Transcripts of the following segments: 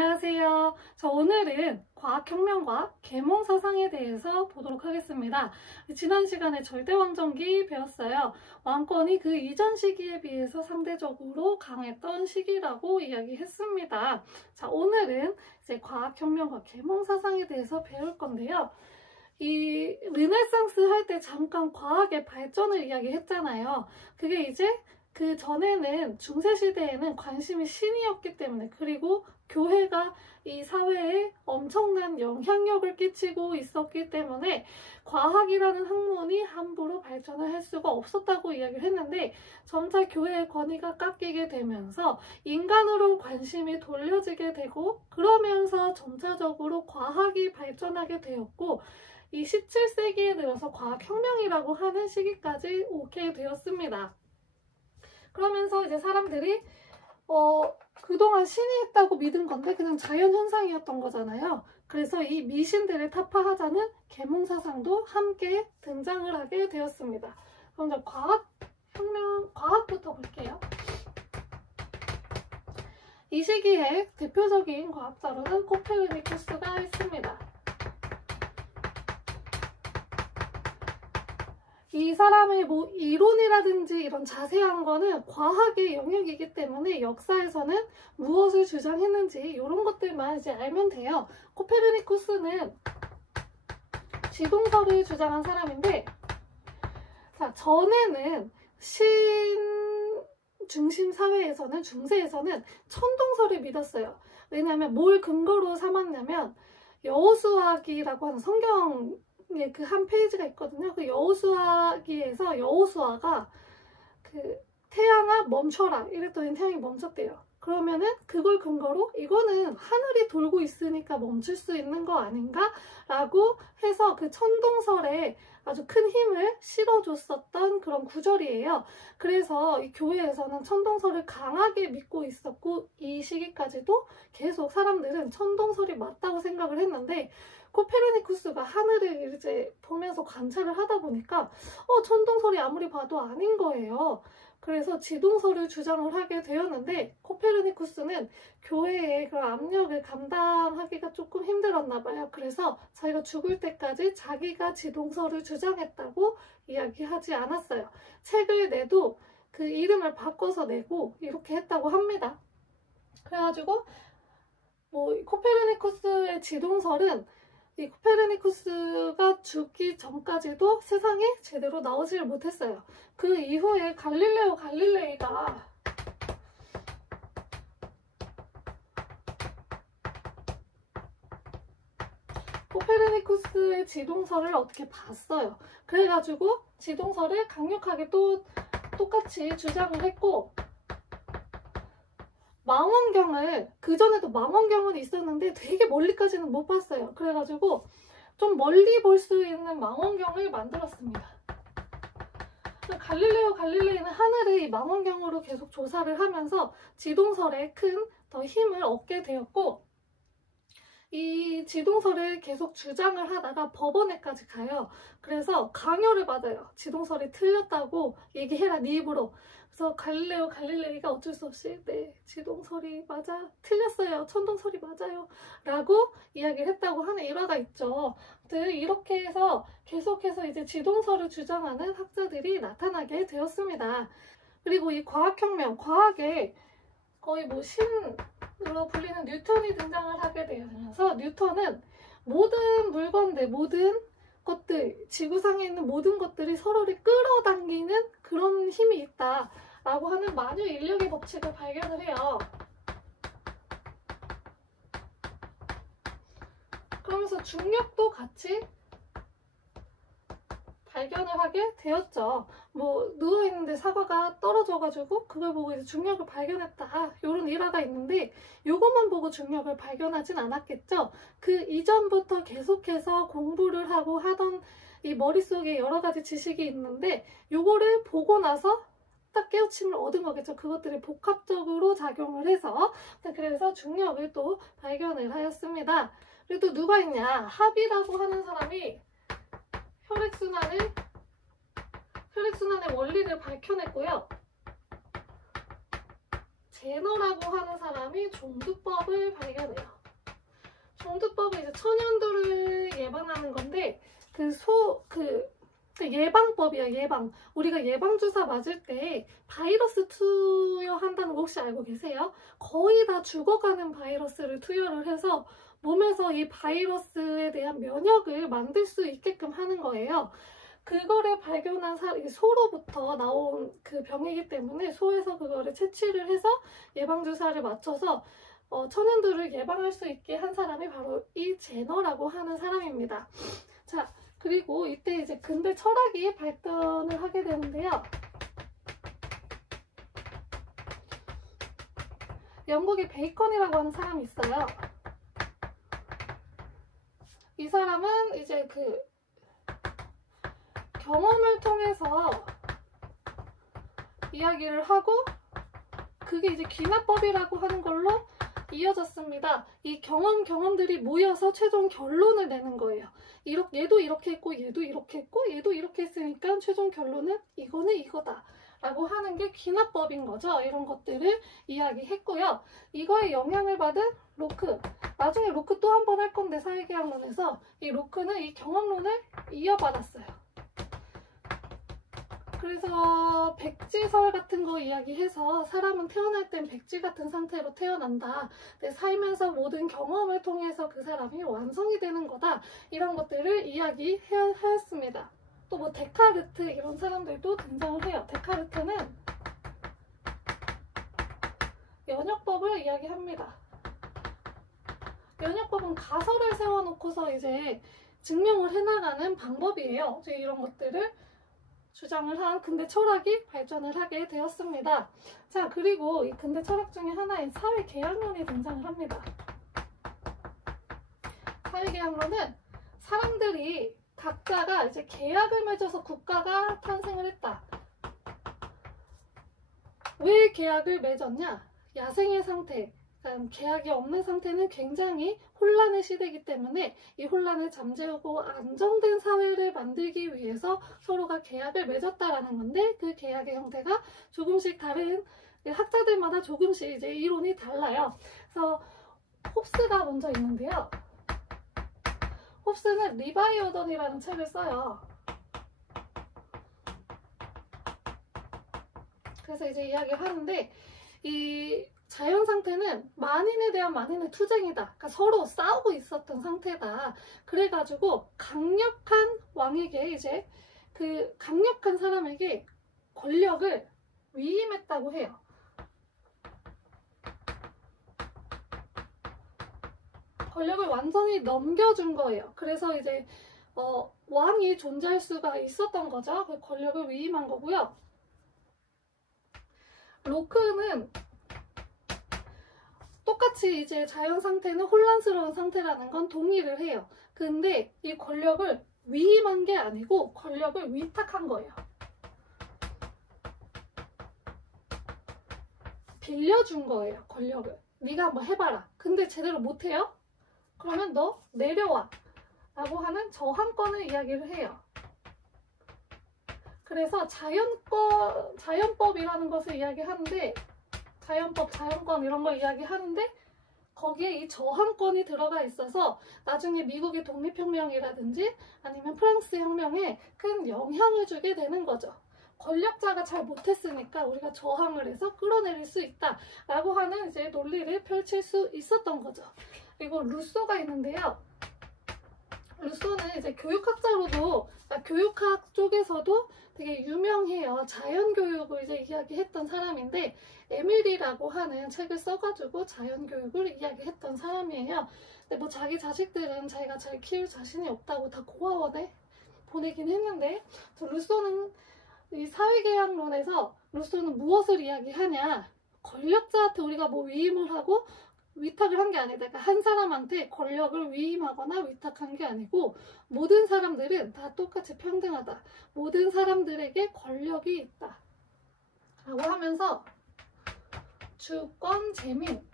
안녕하세요. 오늘은 과학혁명과 계몽사상에 대해서 보도록 하겠습니다. 지난 시간에 절대왕정기 배웠어요. 왕권이 그 이전 시기에 비해서 상대적으로 강했던 시기라고 이야기했습니다. 오늘은 이제 과학혁명과 계몽사상에 대해서 배울 건데요. 이 르네상스 할 때 잠깐 과학의 발전을 이야기했잖아요. 그게 이제 그 전에는 중세시대에는 관심이 신이었기 때문에, 그리고 교회가 이 사회에 엄청난 영향력을 끼치고 있었기 때문에 과학이라는 학문이 함부로 발전을 할 수가 없었다고 이야기를 했는데, 점차 교회의 권위가 깎이게 되면서 인간으로 관심이 돌려지게 되고, 그러면서 점차적으로 과학이 발전하게 되었고, 이 17세기에 들어서 과학혁명이라고 하는 시기까지 오게 되었습니다. 그러면서 이제 사람들이 그동안 신이 했다고 믿은 건데 그냥 자연현상이었던 거잖아요. 그래서 이 미신들을 타파하자는 계몽사상도 함께 등장을 하게 되었습니다. 그럼 이제 과학부터 볼게요. 이 시기에 대표적인 과학자로는 코페르니쿠스가 있습니다. 이 사람의 이론이라든지 이런 자세한 거는 과학의 영역이기 때문에 역사에서는 무엇을 주장했는지 이런 것들만 이제 알면 돼요. 코페르니쿠스는 지동설을 주장한 사람인데, 전에는 신 중심 사회에서는, 중세에서는 천동설을 믿었어요. 왜냐하면 뭘 근거로 삼았냐면 여호수아기라고 하는 성경 그 한 페이지가 있거든요. 그 여호수아기에서 여호수아가 그 태양아 멈춰라 이랬더니 태양이 멈췄대요. 그러면은 그걸 근거로 이거는 하늘이 돌고 있으니까 멈출 수 있는 거 아닌가? 라고 해서 그 천동설에 아주 큰 힘을 실어줬었던 그런 구절이에요. 그래서 이 교회에서는 천동설을 강하게 믿고 있었고, 이 시기까지도 계속 사람들은 천동설이 맞다고 생각을 했는데, 코페르니쿠스가 하늘을 이제 보면서 관찰을 하다 보니까 천동설이 아무리 봐도 아닌 거예요. 그래서 지동설을 주장을 하게 되었는데, 코페르니쿠스는 교회의 그런 압력을 감당하기가 조금 힘들었나 봐요. 그래서 자기가 죽을 때까지 자기가 지동설을 주장했다고 이야기하지 않았어요. 책을 내도 그 이름을 바꿔서 내고 이렇게 했다고 합니다. 그래가지고 코페르니쿠스의 지동설은 이 코페르니쿠스가 죽기 전까지도 세상에 제대로 나오지를 못했어요. 그 이후에 갈릴레오 갈릴레이가 코페르니쿠스의 지동설을 어떻게 봤어요. 그래가지고 지동설을 강력하게 또 똑같이 주장을 했고, 망원경을, 그전에도 망원경은 있었는데 되게 멀리까지는 못 봤어요. 그래가지고 좀 멀리 볼 수 있는 망원경을 만들었습니다. 갈릴레오 갈릴레이는 하늘을 이 망원경으로 계속 조사를 하면서 지동설에 더 힘을 얻게 되었고, 이 지동설을 계속 주장을 하다가 법원에까지 가요. 그래서 강요를 받아요. 지동설이 틀렸다고 얘기해라, 네 입으로. 그래서 갈릴레오 갈릴레이가 어쩔 수 없이 네, 지동설이 맞아, 틀렸어요, 천동설이 맞아요 라고 이야기를 했다고 하는 일화가 있죠. 이렇게 해서 계속해서 이제 지동설을 주장하는 학자들이 나타나게 되었습니다. 그리고 이 과학혁명, 과학에 거의 신으로 불리는 뉴턴이 등장을 하게 되면서, 뉴턴은 모든 물건들, 모든 것들, 지구상에 있는 모든 것들이 서로를 끌어당기는 그런 힘이 있다 라고 하는 만유 인력의 법칙을 발견을 해요. 그러면서 중력도 같이 발견을 하게 되었죠. 누워있는데 사과가 떨어져가지고 그걸 보고 이제 중력을 발견했다, 이런 일화가 있는데, 이것만 보고 중력을 발견하진 않았겠죠. 그 이전부터 계속해서 공부를 하고 하던 이 머릿속에 여러 가지 지식이 있는데, 요거를 보고 나서 딱 깨우침을 얻은 거겠죠. 그것들이 복합적으로 작용을 해서. 그래서 중력을 또 발견을 하였습니다. 그리고 또 누가 있냐, 합이라고 하는 사람이 혈액순환의 원리를 밝혀냈고요. 제너라고 하는 사람이 종두법을 발견해요. 예방법은 이제 천연두를 예방하는 건데 그 예방법이야, 예방. 우리가 예방주사 맞을 때 바이러스 투여한다는 거 혹시 알고 계세요? 거의 다 죽어가는 바이러스를 투여를 해서 몸에서 이 바이러스에 대한 면역을 만들 수 있게끔 하는 거예요. 그거를 발견한 소로부터 나온 그 병이기 때문에 소에서 그거를 채취를 해서 예방주사를 맞춰서 천연두를 예방할 수 있게 한 사람이 바로 이 제너라고 하는 사람입니다. 자, 그리고 이때 이제 근대 철학이 발전을 하게 되는데요. 영국의 베이컨이라고 하는 사람이 있어요. 이 사람은 이제 그 경험을 통해서 이야기를 하고 그게 이제 귀납법이라고 하는 걸로 이어졌습니다. 이 경험들이 모여서 최종 결론을 내는 거예요. 얘도 이렇게 했고 얘도 이렇게 했고 얘도 이렇게 했으니까 최종 결론은 이거는 이거다 라고 하는 게 귀납법인 거죠. 이런 것들을 이야기했고요. 이거에 영향을 받은 로크, 나중에 로크 또 한 번 할 건데 사회계약론에서 이 로크는 이 경험론을 이어받았어요. 그래서 백지설 같은 거 이야기해서 사람은 태어날 땐 백지 같은 상태로 태어난다. 근데 살면서 모든 경험을 통해서 그 사람이 완성이 되는 거다. 이런 것들을 이야기하였습니다. 또 뭐 데카르트 이런 사람들도 등장을 해요. 데카르트는 연역법을 이야기합니다. 연역법은 가설을 세워놓고서 이제 증명을 해나가는 방법이에요. 이런 것들을 주장을 한 근대 철학이 발전을 하게 되었습니다. 자, 그리고 이 근대 철학 중에 하나인 사회계약론이 등장을 합니다. 사회계약론은 사람들이 각자가 이제 계약을 맺어서 국가가 탄생을 했다. 왜 계약을 맺었냐? 야생의 상태, 계약이 없는 상태는 굉장히 혼란의 시대이기 때문에 이 혼란을 잠재우고 안정된 사회를 만들기 위해서 서로가 계약을 맺었다라는 건데 그 계약의 형태가 조금씩 다른 학자들마다 조금씩 이제 이론이 달라요. 그래서 홉스가 먼저 있는데요. 홉스는 리바이어던이라는 책을 써요. 그래서 이제 이야기를 하는데 이 자연 상태는 만인에 대한 만인의 투쟁이다. 그러니까 서로 싸우고 있었던 상태다. 그래가지고 강력한 왕에게 이제 그 강력한 사람에게 권력을 위임했다고 해요. 권력을 완전히 넘겨준 거예요. 그래서 이제 왕이 존재할 수가 있었던 거죠. 그 권력을 위임한 거고요. 로크는 똑같이 이제 자연 상태는 혼란스러운 상태라는 건 동의를 해요. 근데 이 권력을 위임한 게 아니고 권력을 위탁한 거예요. 빌려준 거예요, 권력을. 네가 한번 해봐라. 근데 제대로 못해요? 그러면 너 내려와. 라고 하는 저항권을 이야기를 해요. 그래서 자연법이라는 것을 이야기하는데 자연법, 자연권 이런 걸 이야기하는데 거기에 이 저항권이 들어가 있어서 나중에 미국의 독립혁명이라든지 아니면 프랑스 혁명에 큰 영향을 주게 되는 거죠. 권력자가 잘 못했으니까 우리가 저항을 해서 끌어내릴 수 있다 라고 하는 이제 논리를 펼칠 수 있었던 거죠. 그리고 루소가 있는데요. 루소는 이제 교육학자로도, 교육학 쪽에서도 되게 유명해요. 자연교육을 이제 이야기했던 사람인데, 에밀리라고 하는 책을 써가지고 자연교육을 이야기했던 사람이에요. 근데 뭐 자기 자식들은 자기가 잘 키울 자신이 없다고 다 고아원에 보내긴 했는데, 루소는 이 사회계약론에서 루소는 무엇을 이야기하냐? 권력자한테 우리가 뭐 위임을 하고 위탁을 한 게 아니다. 그러니까 한 사람한테 권력을 위임하거나 위탁한 게 아니고 모든 사람들은 다 똑같이 평등하다. 모든 사람들에게 권력이 있다. 라고 하면서 주권, 재민,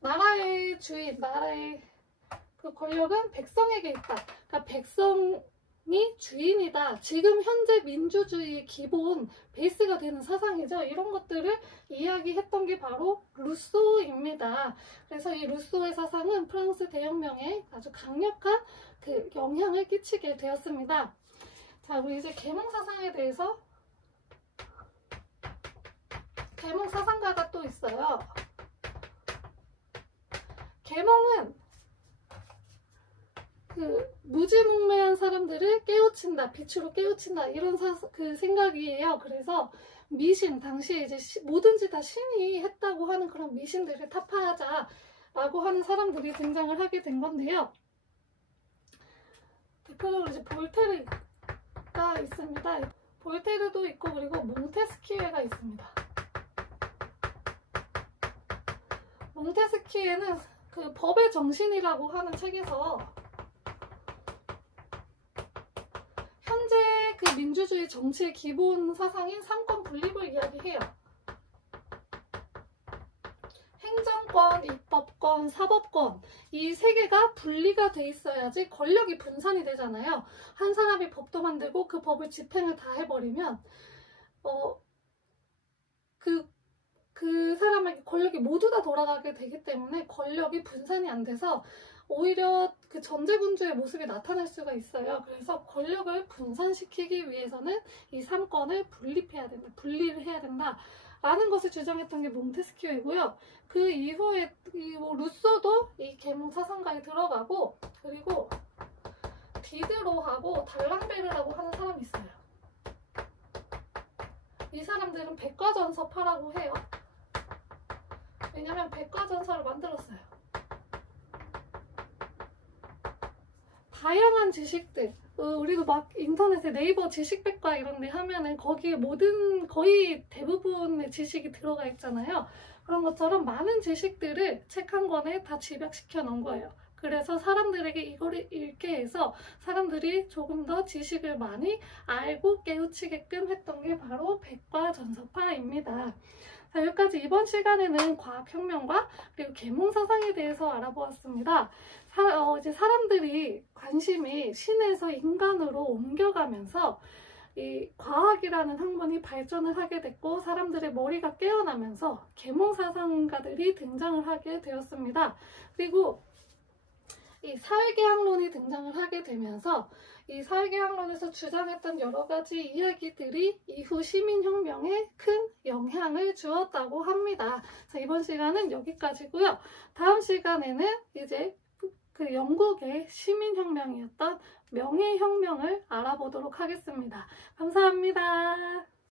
나라의 주인, 나라의 그 권력은 백성에게 있다. 그러니까 백성 주인이다. 지금 현재 민주주의의 기본 베이스가 되는 사상이죠. 이런 것들을 이야기했던 게 바로 루소입니다. 그래서 이 루소의 사상은 프랑스 대혁명에 아주 강력한 그 영향을 끼치게 되었습니다. 자, 우리 이제 계몽 사상에 대해서, 계몽 사상가가 또 있어요. 계몽은 그 무지몽매한 사람들을 깨우친다, 빛으로 깨우친다, 이런 그 생각이에요. 그래서 미신, 당시에 이제 뭐든지 다 신이 했다고 하는 그런 미신들을 타파하자라고 하는 사람들이 등장을 하게 된 건데요. 대표적으로 이제 볼테르가 있습니다. 볼테르도 있고, 그리고 몽테스키에가 있습니다. 몽테스키에는 그 법의 정신이라고 하는 책에서 현재 그 민주주의 정치의 기본 사상인 삼권 분립을 이야기해요. 행정권, 입법권, 사법권, 이 세 개가 분리가 돼 있어야지 권력이 분산이 되잖아요. 한 사람이 법도 만들고 그 법을 집행을 다 해버리면 그 사람에게 권력이 모두 다 돌아가게 되기 때문에 권력이 분산이 안 돼서 오히려 그 전제군주의 모습이 나타날 수가 있어요. 그래서 권력을 분산시키기 위해서는 이 삼권을 분리를 해야 된다 라는 것을 주장했던 게 몽테스키오이고요. 그 이후에 루소도 이 계몽 사상가에 들어가고, 그리고 디드로하고 달랑베르라고 하는 사람이 있어요. 이 사람들은 백과전서파라고 해요. 왜냐면 백과전서를 만들었어요. 다양한 지식들, 우리도 막 인터넷에 네이버 지식백과 이런 데 하면은 거기에 거의 대부분의 지식이 들어가 있잖아요. 그런 것처럼 많은 지식들을 책 한 권에 다 집약시켜 놓은 거예요. 그래서 사람들에게 이거를 읽게 해서 사람들이 조금 더 지식을 많이 알고 깨우치게끔 했던 게 바로 백과전서파입니다. 자, 여기까지 이번 시간에는 과학혁명과 그리고 계몽 사상에 대해서 알아보았습니다. 이제 사람들이 관심이 신에서 인간으로 옮겨가면서 이 과학이라는 학문이 발전을 하게 됐고, 사람들의 머리가 깨어나면서 계몽 사상가들이 등장을 하게 되었습니다. 그리고 이 사회계약론이 등장을 하게 되면서 이 사회계약론에서 주장했던 여러 가지 이야기들이 이후 시민혁명에 큰 영향을 주었다고 합니다. 자, 이번 시간은 여기까지고요. 다음 시간에는 이제 그 영국의 시민혁명이었던 명예혁명을 알아보도록 하겠습니다. 감사합니다.